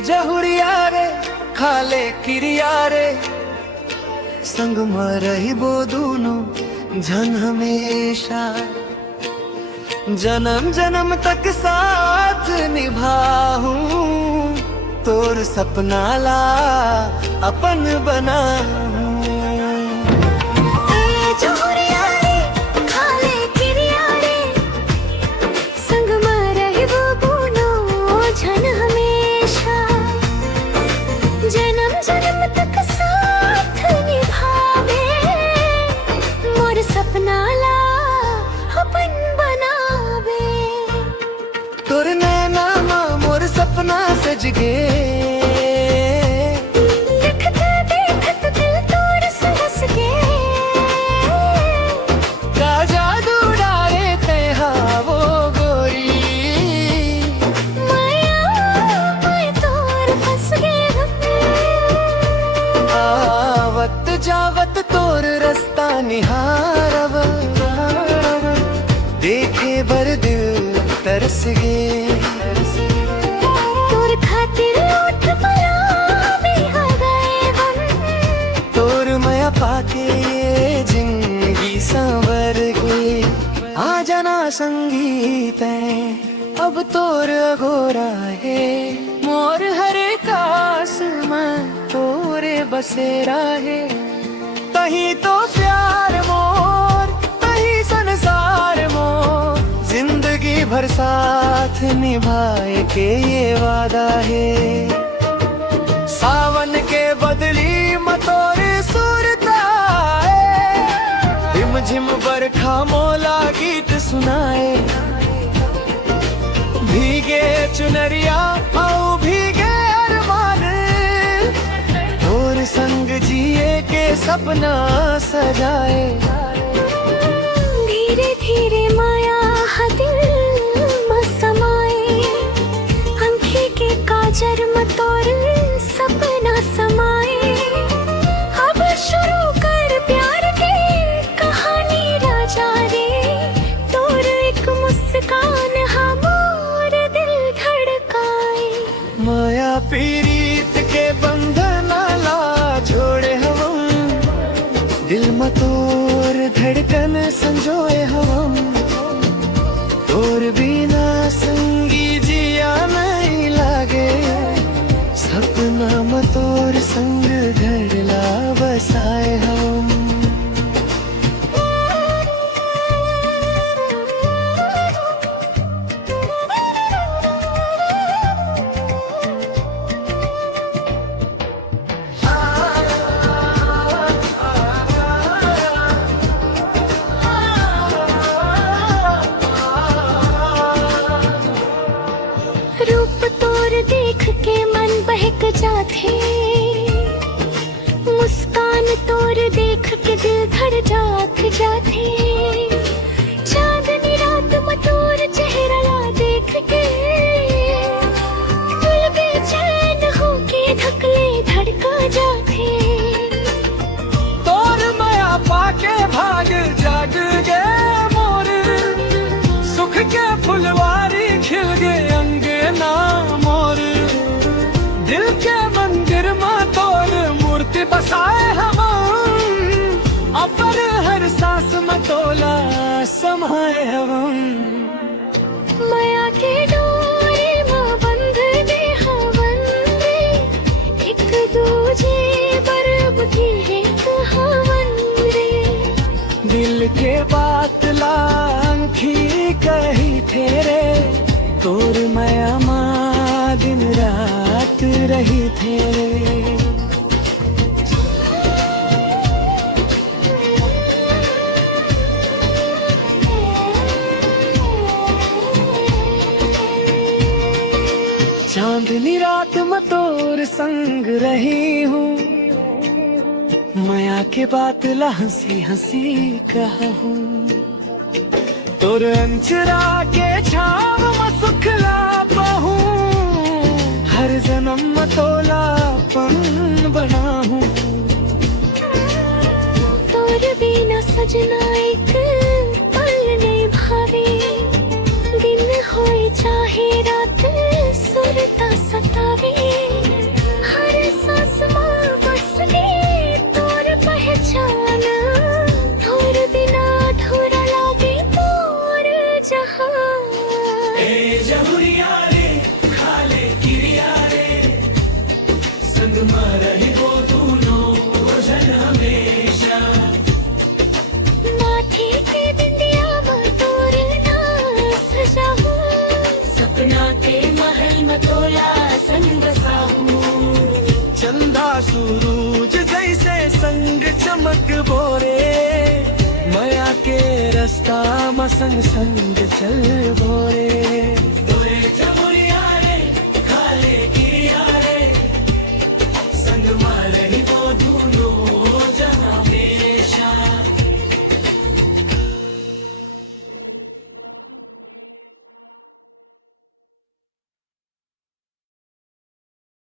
जहुरिया रे खाले किरिया रे संग में रही बो दोनों जन हमेशा जन्म जन्म तक साथ निभाऊं तोर सपना ला अपन बनाऊं। तोर नैना मोर सपना सज गे देखते देखते दिल तोर संगस गे का जादू डाले ते वो गोरी मैं तोर फंस गे वक्त जावत तोर रास्ता निहारव देखे बर दिल तरस गे तोर खातिर उठ पड़ा में हो गए हम तोर माया पाके जिंदगी संवर गई आ जाना संगीत है अब तोर अघोरा है मोर हरे कास में तोरे बसेरा है तही तो प्यार मोर तही संसार मोर जिंदगी भर साथ निभाए के ये वादा है सावन के बदली मतोरे सुरता है झिम झिम बरखा मोला गीत सुनाए भीगे चुनरिया आओ भीगे अरमान और संग जिए के सपना सजाए धीरे धीरे माया दिल में समाए आँखें के काजर में तोर सपना समाए अब शुरू कर प्यार की कहानी राजा रे तोर एक मुस्कान हमार दिल धड़काए माया पीरीत के बंधन ला जोड़े हम दिल में तोर धड़कन संजोए हम तोर बिना संगी जिया नहीं लागे सपना में तोर संग घर ला बसाए हम देख के मन बहक जाते मुस्कान तोर देख के दिल धड़ जाते चांदनी रात में तोर चेहरा देख के दिल बेचैन होके धकले धड़का जाते तोर माया पाके भाग जाग गे मोर सुख के फुलवारी खिल गे अंगना दिल के मंदिर में तोर मूर्ति बसाए हम अपन हर सांस में तोला समाए हम माया के डोरे में बंध दे हवन रे एक दूजे बरब की है हवन रे दिल के बात लांखी कही तेरे तोर माया माँ दिन रात रही तेरे चांदनी रात में तोर संग रही हूँ माया के बात ला हंसी हंसी कहूँ तोर अंचरा के छाव में सुख ला पाहूँ हर जन्म में तोलापन बनाऊं तोर बिना सजना एक पल नहीं भावे दिन होए चाहे रात सुरता सतावे सूरज जैसे संग चमक बोरे मया के रास्ता में संग संग चल बोरे दोए जमुरिया